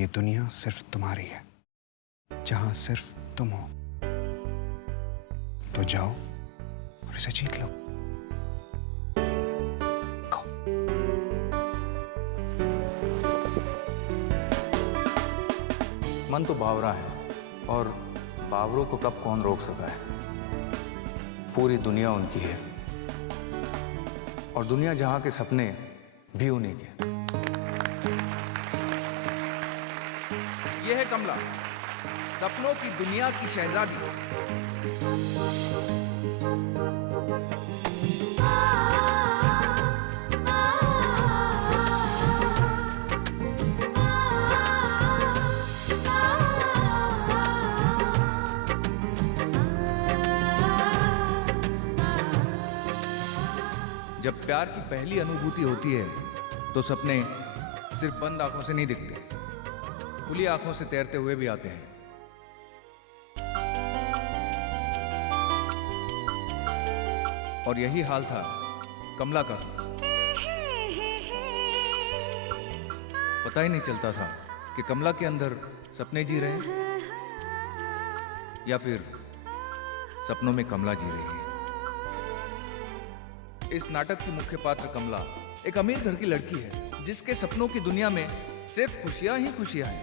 ये दुनिया सिर्फ तुम्हारी है, जहां सिर्फ तुम हो, तो जाओ और इसे जीत लो। मन तो बावरा है, और बावरों को कब कौन रोक सका है। पूरी दुनिया उनकी है, और दुनिया जहां के सपने भी उन्हीं के। यह है कमला, सपनों की दुनिया की शहजादी। जब प्यार की पहली अनुभूति होती है तो सपने सिर्फ बंद आंखों से नहीं दिखते, खुली आंखों से तैरते हुए भी आते हैं। और यही हाल था कमला का। पता ही नहीं चलता था कि कमला के अंदर सपने जी रहे हैं या फिर सपनों में कमला जी रही है। इस नाटक की मुख्य पात्र कमला एक अमीर घर की लड़की है, जिसके सपनों की दुनिया में सिर्फ खुशियां ही खुशियां हैं।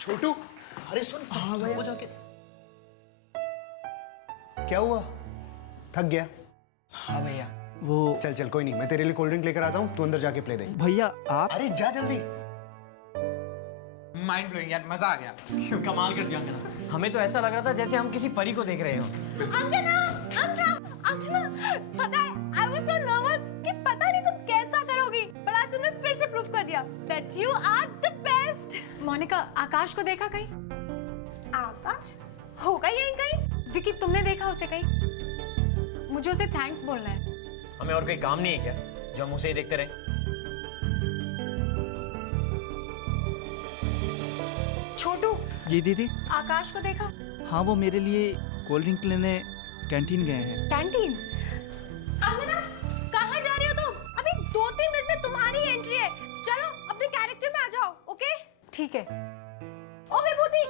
छोटू, अरे सुन, सबको जाके। क्या हुआ? थक गया? हाँ भैया। वो चल चल, कोई नहीं, मैं तेरे लिए कोल्ड ड्रिंक लेकर आता हूँ, तू अंदर जाके प्ले दे। भैया आप अरे जा जल्दी। माइंड ब्लोइंग यार, मजा आ गया। कमाल कर दिया अंगना। हमें तो ऐसा लग रहा था जैसे हम किसी परी को देख रहे हो। अंगना, अंगना, अंगना, पता है, I was so nervous कि पता नहीं तुम कैसा करोगी, पर आज तुमने फिर से प्रूफ कर दिया that you are the best। Monika, आकाश को देखा कहीं? आकाश होगा यहीं कहीं। विकी, तुमने देखा उसे कहीं? मुझे उसे थैंक्स बोलना है। हमें और कोई काम नहीं है क्या जो हम उसे ही देखते रहे? छोटू, जी दीदी। आकाश को देखा? हाँ, वो मेरे लिए कोल्ड ड्रिंक लेने कैंटीन गए हैं। कैंटीन? अंगना, कहाँ जा रही हो तुम? अभी 2-3 मिनट में तुम्हारी एंट्री है। चलो अपने कैरेक्टर में आ जाओ, ओके? ठीक है। ओ विभूति,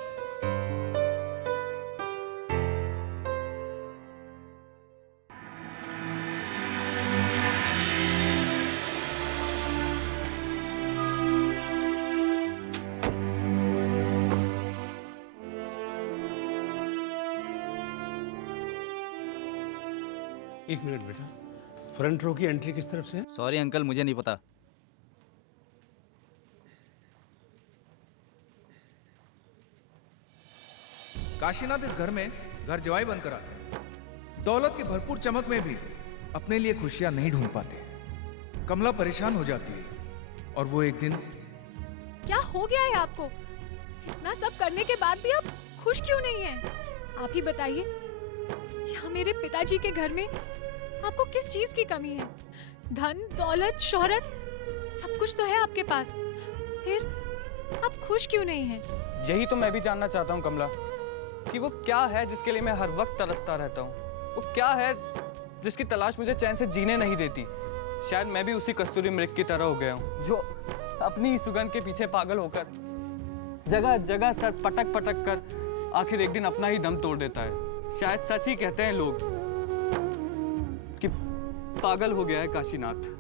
एक मिनट बेटा, फ्रंट रो की एंट्री किस तरफ से है? सॉरी अंकल, मुझे नहीं पता। काशीनाथ इस घर में घर जवाई बनकर आते हैं। दौलत की भरपूर चमक में भी अपने लिए खुशियां नहीं ढूंढ पाते। कमला परेशान हो जाती है और वो एक दिन। क्या हो गया है आपको? इतना सब करने के बाद भी आप खुश क्यों नहीं हैं? आप ही बताइए, यहाँ मेरे पिताजी के घर में आपको किस चीज की कमी है? धन दौलत शोहरत सब कुछ तो है आपके पास, फिर आप खुश क्यों नहीं हैं? यही तो मैं भी जानना चाहता हूँ कमला, कि वो क्या है जिसके लिए मैं हर वक्त तरसता रहता हूँ। वो क्या है जिसकी तलाश मुझे चैन से जीने नहीं देती। शायद मैं भी उसी कस्तूरी मृग की तरह हो गया हूँ, जो अपनी ही सुगंध के पीछे पागल होकर जगह जगह सर पटक पटक कर आखिर एक दिन अपना ही दम तोड़ देता है। शायद सच ही कहते हैं लोग कि पागल हो गया है काशीनाथ।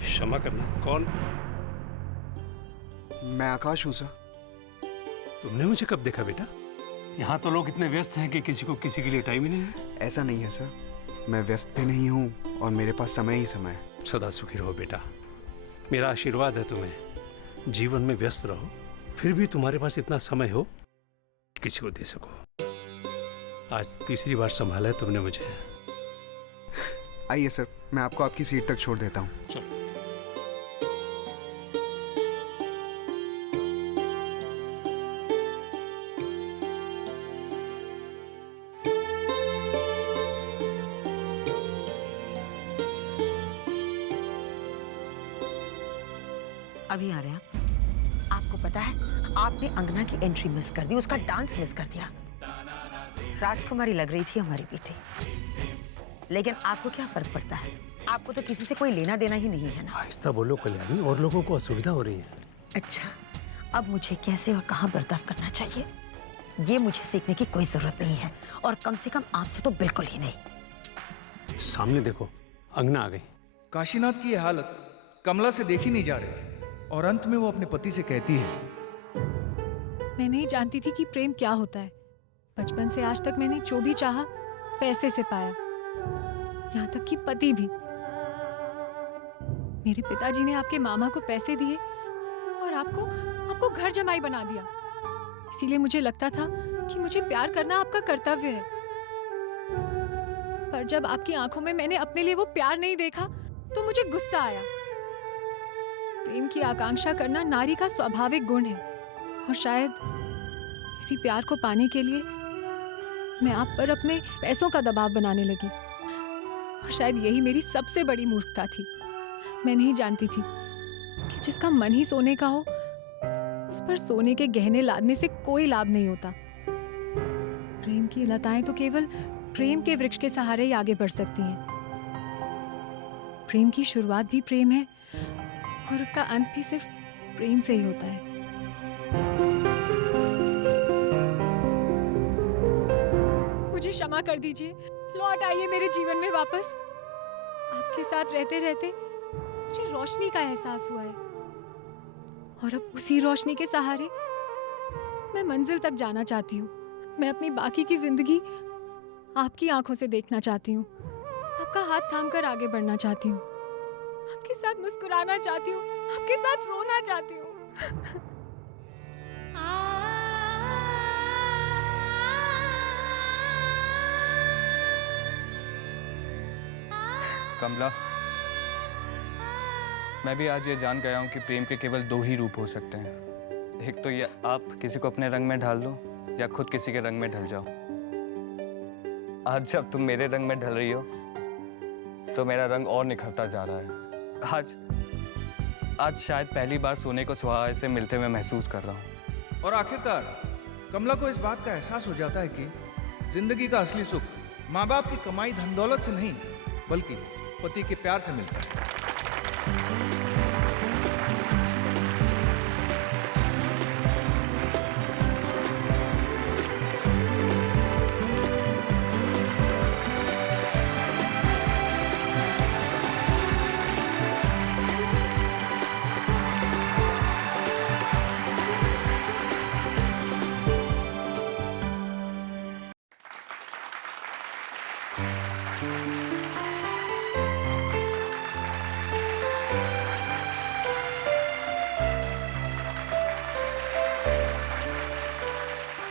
क्षमा करना, कौन? मैं आकाश हूं सर। तुमने मुझे कब देखा बेटा? यहाँ तो लोग इतने व्यस्त हैं कि किसी को किसी के लिए टाइम ही नहीं है। ऐसा नहीं है सर, मैं व्यस्त भी नहीं हूँ और मेरे पास समय ही समय है। सदा सुखी रहो बेटा, मेरा आशीर्वाद है तुम्हें। जीवन में व्यस्त रहो, फिर भी तुम्हारे पास इतना समय हो कि किसी को दे सको। आज तीसरी बार संभाला है तुमने मुझे। आइए सर, मैं आपको आपकी सीट तक छोड़ देता हूँ। चलो। अभी आ रहे हैं। आपको पता है, आपने अंगना की एंट्री मिस कर दी, उसका डांस मिस कर दिया। राजकुमारी लग रही थी हमारी बेटी, लेकिन आपको क्या फर्क पड़ता है? आपको तो किसी से कोई लेना देना ही नहीं है ना। आहिस्ता बोलो कल्याणी, और लोगों को असुविधा हो रही है। अच्छा, अब मुझे कैसे और कहाँ बर्ताव करना चाहिए ये मुझे सीखने की कोई जरूरत नहीं है, और कम से कम आपसे तो बिल्कुल ही नहीं। सामने देखो, अंगना आ गई। काशीनाथ की यह हालत कमला से देखी नहीं जा रही थी और अंत में वो अपने पति से कहती है, मैं नहीं जानती थी कि प्रेम क्या होता है। बचपन से आज तक मैंने जो भी चाहा पैसे से पाया, यहाँ तक कि पति भी। मेरे पिताजी ने आपके मामा को पैसे दिए और आपको घर जमाई बना दिया। इसीलिए मुझे लगता था कि मुझे प्यार करना आपका कर्तव्य है। पर जब आपकी आंखों में मैंने अपने लिए वो प्यार नहीं देखा तो मुझे गुस्सा आया। प्रेम की आकांक्षा करना नारी का स्वाभाविक गुण है, और शायद इसी प्यार को पाने के लिए मैं आप पर अपने पैसों का दबाव बनाने लगी। और शायद यही मेरी सबसे बड़ी मूर्खता थी। मैं नहीं जानती थी कि जिसका मन ही सोने का हो, उस पर सोने के गहने लादने से कोई लाभ नहीं होता। प्रेम की लताएं तो केवल प्रेम के वृक्ष के सहारे ही आगे बढ़ सकती हैं। प्रेम की शुरुआत भी प्रेम है और उसका अंत भी सिर्फ प्रेम से ही होता है। मुझे क्षमा कर दीजिए, लौट आइए मेरे जीवन में वापस। आपके साथ रहते रहते मुझे रोशनी का एहसास हुआ है, और अब उसी रोशनी के सहारे मैं मंजिल तक जाना चाहती हूँ। मैं अपनी बाकी की जिंदगी आपकी आंखों से देखना चाहती हूँ, आपका हाथ थामकर आगे बढ़ना चाहती हूँ, आपके साथ मुस्कुराना चाहती हूँ, आपके साथ रोना चाहती हूँ। कमला, मैं भी आज ये जान गया हूँ कि प्रेम के केवल दो ही रूप हो सकते हैं। एक तो ये आप किसी को अपने रंग में ढाल दो, या खुद किसी के रंग में ढल जाओ। आज जब तुम मेरे रंग में ढल रही हो तो मेरा रंग और निखरता जा रहा है। आज शायद पहली बार सोने को सुहागे से मिलते हुए महसूस कर रहा हूँ। और आखिरकार कमला को इस बात का एहसास हो जाता है कि जिंदगी का असली सुख माँ बाप की कमाई धन दौलत से नहीं, बल्कि पति के प्यार से मिलता है।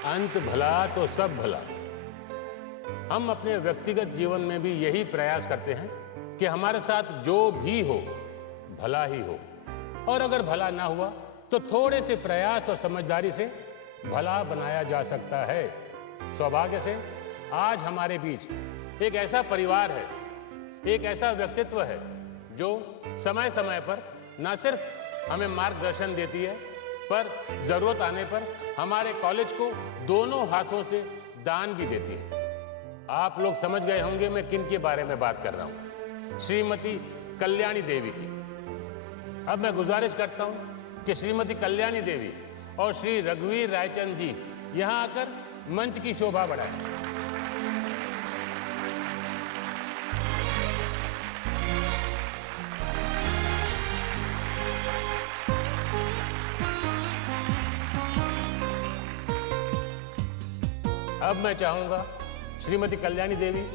अंत भला तो सब भला। हम अपने व्यक्तिगत जीवन में भी यही प्रयास करते हैं कि हमारे साथ जो भी हो भला ही हो, और अगर भला ना हुआ तो थोड़े से प्रयास और समझदारी से भला बनाया जा सकता है। सौभाग्य से आज हमारे बीच एक ऐसा परिवार है, एक ऐसा व्यक्तित्व है जो समय समय पर न सिर्फ हमें मार्गदर्शन देती है, पर जरूरत आने पर हमारे कॉलेज को दोनों हाथों से दान भी देती है। आप लोग समझ गए होंगे मैं किन के बारे में बात कर रहा हूं, श्रीमती कल्याणी देवी की। अब मैं गुजारिश करता हूं कि श्रीमती कल्याणी देवी और श्री रघुवीर रायचंद जी यहां आकर मंच की शोभा बढ़ाएं। अब मैं चाहूंगा श्रीमती कल्याणी देवी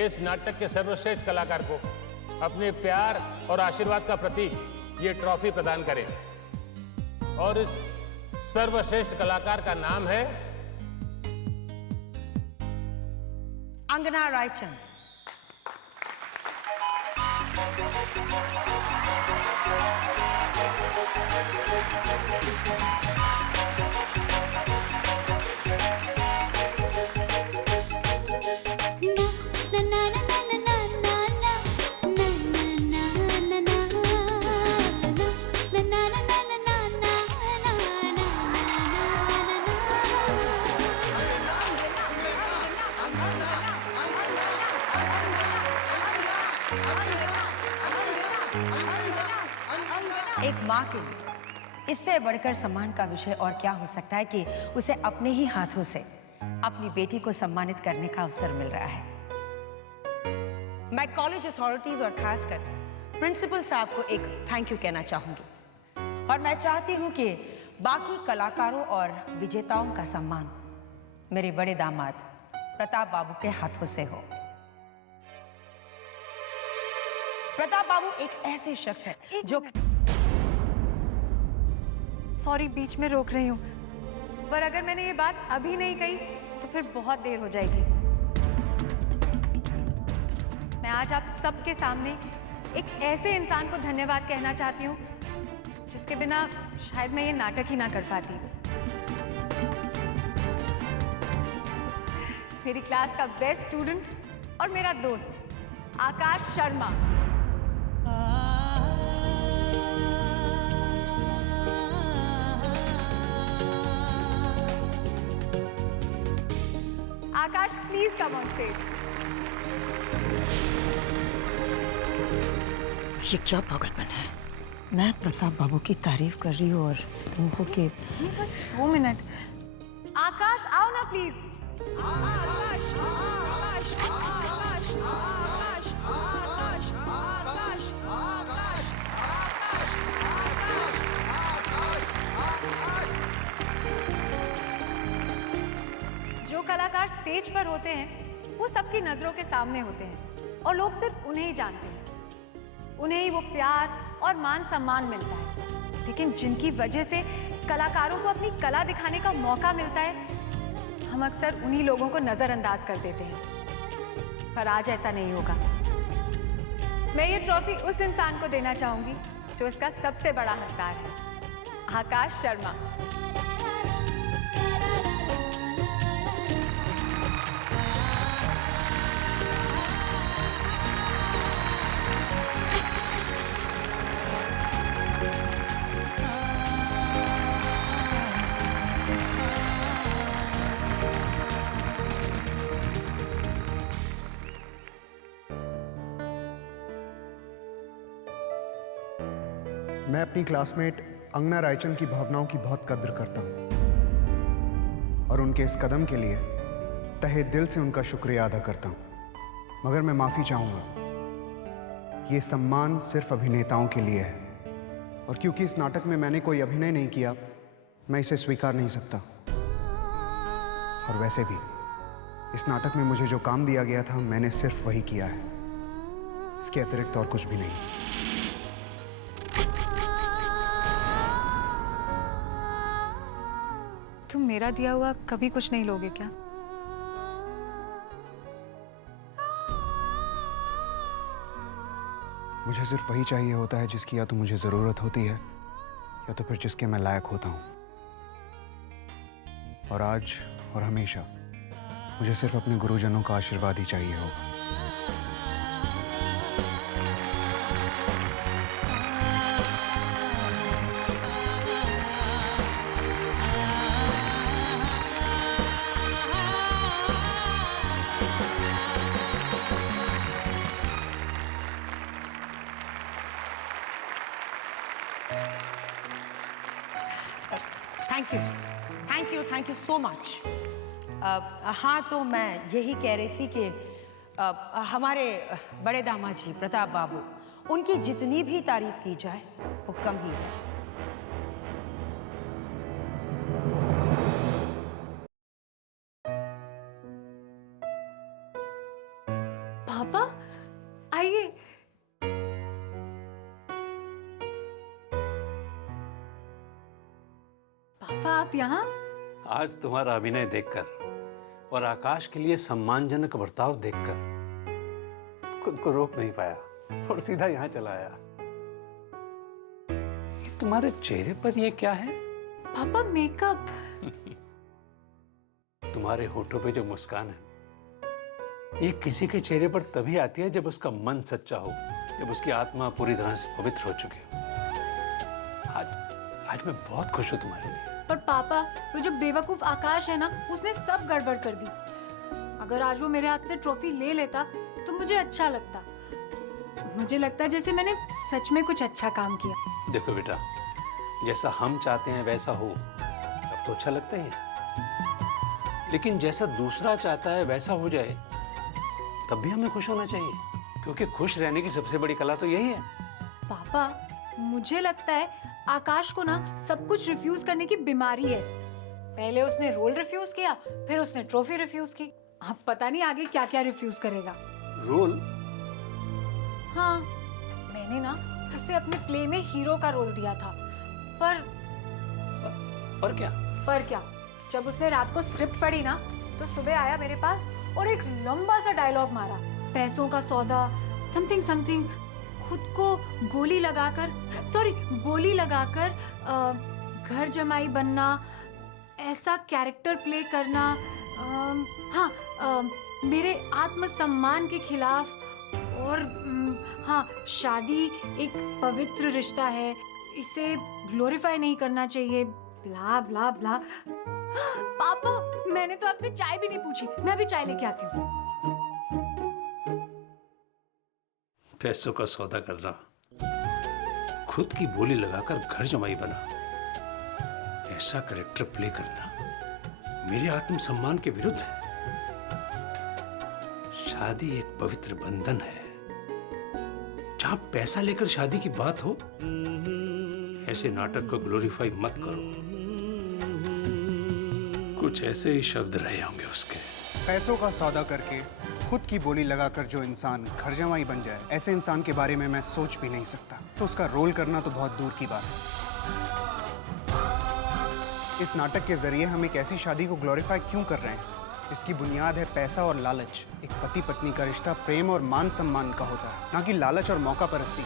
इस नाटक के सर्वश्रेष्ठ कलाकार को अपने प्यार और आशीर्वाद का प्रतीक ये ट्रॉफी प्रदान करें। और इस सर्वश्रेष्ठ कलाकार का नाम है अंगना रायचंद। एक माँ के लिए इससे बढ़कर सम्मान का विषय और क्या हो सकता है कि उसे अपने ही हाथों से अपनी बेटी को सम्मानित करने का अवसर मिल रहा है। मैं कॉलेज अथॉरिटीज और खासकर प्रिंसिपल साहब को एक थैंक यू कहना चाहूंगी और मैं चाहती हूं कि बाकी कलाकारों और विजेताओं का सम्मान मेरे बड़े दामाद प्रताप बाबू के हाथों से हो। प्रताप बाबू एक ऐसे शख्स है जो सॉरी बीच में रोक रही हूँ, पर अगर मैंने ये बात अभी नहीं कही तो फिर बहुत देर हो जाएगी। मैं आज आप सबके सामने एक ऐसे इंसान को धन्यवाद कहना चाहती हूँ जिसके बिना शायद मैं ये नाटक ही ना कर पाती। मेरी क्लास का बेस्ट स्टूडेंट और मेरा दोस्त आकाश शर्मा। आकाश प्लीज कम ऑन स्टेज। ये क्या पागलपन है? मैं प्रताप बाबू की तारीफ कर रही हूँ और तुमको के बस 2 मिनट। आकाश आओ ना प्लीज। आकाश, आकाश, आकाश, आकाश, आकाश, आकाश, आकाश, आकाश, आकाश, आकाश। जो कलाकार स्टेज पर होते हैं वो सबकी नजरों के सामने होते हैं और लोग सिर्फ उन्हें ही जानते हैं, उन्हें ही वो प्यार और मान सम्मान मिलता है। लेकिन जिनकी वजह से कलाकारों को अपनी कला दिखाने का मौका मिलता है, हम अक्सर उन्हीं लोगों को नजरअंदाज कर देते हैं। पर आज ऐसा नहीं होगा। मैं ये ट्रॉफी उस इंसान को देना चाहूंगी जो इसका सबसे बड़ा हकदार है, आकाश शर्मा। मैं अपनी क्लासमेट अंगना रायचंद की भावनाओं की बहुत कद्र करता हूँ और उनके इस कदम के लिए तहे दिल से उनका शुक्रिया अदा करता हूँ। मगर मैं माफ़ी चाहूँगा, ये सम्मान सिर्फ अभिनेताओं के लिए है और क्योंकि इस नाटक में मैंने कोई अभिनय नहीं किया, मैं इसे स्वीकार नहीं सकता। और वैसे भी इस नाटक में मुझे जो काम दिया गया था मैंने सिर्फ वही किया है, इसके अतिरिक्त और कुछ भी नहीं। तुम मेरा दिया हुआ कभी कुछ नहीं लोगे क्या? मुझे सिर्फ वही चाहिए होता है जिसकी या तो मुझे ज़रूरत होती है या तो फिर जिसके मैं लायक होता हूं। और आज और हमेशा मुझे सिर्फ अपने गुरुजनों का आशीर्वाद ही चाहिए होगा। Thank you so much. हाँ, तो मैं यही कह रही थी कि हमारे बड़े दामाद जी प्रताप बाबू, उनकी जितनी भी तारीफ की जाए वो कम ही है। पापा आइए। पापा आप यहाँ? आज तुम्हारा अभिनय देखकर और आकाश के लिए सम्मानजनक बर्ताव देखकर खुद को रोक नहीं पाया और सीधा यहाँ चला आया। ये तुम्हारे चेहरे पर ये क्या है? पापा मेकअप। तुम्हारे होठों पे जो मुस्कान है, ये किसी के चेहरे पर तभी आती है जब उसका मन सच्चा हो, जब उसकी आत्मा पूरी तरह से पवित्र हो चुकी हो। आज मैं बहुत खुश हूँ तुम्हारे लिए। पर पापा, वो जो बेवकूफ आकाश है ना, उसने सब गड़बड़ कर दी। अगर आज वो मेरे हाथ से ट्रॉफी ले लेता तो मुझे अच्छा लगता। मुझे लगता जैसे मैंने सच में कुछ अच्छा काम किया। देखो बेटा, जैसा हम चाहते हैं वैसा हो तब तो अच्छा लगता ही है, लेकिन जैसा दूसरा चाहता है वैसा हो जाए तब भी हमें खुश होना चाहिए, क्योंकि खुश रहने की सबसे बड़ी कला तो यही है। पापा, मुझे लगता है आकाश को ना सब कुछ रिफ्यूज करने की बीमारी है। पहले उसने रोल रिफ्यूज किया, फिर उसने ट्रॉफी रिफ्यूज की। अब पता नहीं आगे क्या क्या रिफ्यूज करेगा। रोल? हाँ, मैंने ना उसे अपने प्ले में हीरो का रोल दिया था, पर क्या? जब उसने रात को स्क्रिप्ट पढ़ी ना, तो सुबह आया मेरे पास और एक लंबा सा डायलॉग मारा। पैसों का सौदा, समथिंग समथिंग, खुद को बोली लगाकर घर जमाई बनना, ऐसा कैरेक्टर प्ले करना, मेरे आत्मसम्मान के खिलाफ, और हाँ, शादी एक पवित्र रिश्ता है, इसे ग्लोरीफाई नहीं करना चाहिए, ब्ला ब्ला ब्ला। पापा, मैंने तो आपसे चाय भी नहीं पूछी। मैं अभी चाय लेके आती हूँ। पैसों का सौदा करना, खुद की बोली लगाकर घर जमाई बना, ऐसा कैरेक्टर प्ले करना मेरे आत्मसम्मान के विरुद्ध है। शादी एक पवित्र बंधन है। जहां पैसा लेकर शादी की बात हो, ऐसे नाटक को ग्लोरीफाई मत करो। कुछ ऐसे ही शब्द रहे होंगे उसके। पैसों का सौदा करके खुद की बोली लगाकर जो इंसान घर जमाई बन जाए, ऐसे इंसान के बारे में मैं सोच भी नहीं सकता। तो उसका रोल करना तो बहुत दूर की बात है। इस नाटक के जरिए हम एक ऐसी शादी को ग्लोरीफाई क्यों कर रहे हैं जिसकी बुनियाद है पैसा और लालच। एक पति पत्नी का रिश्ता प्रेम और मान सम्मान का होता है, ना कि लालच और मौका परस्ती।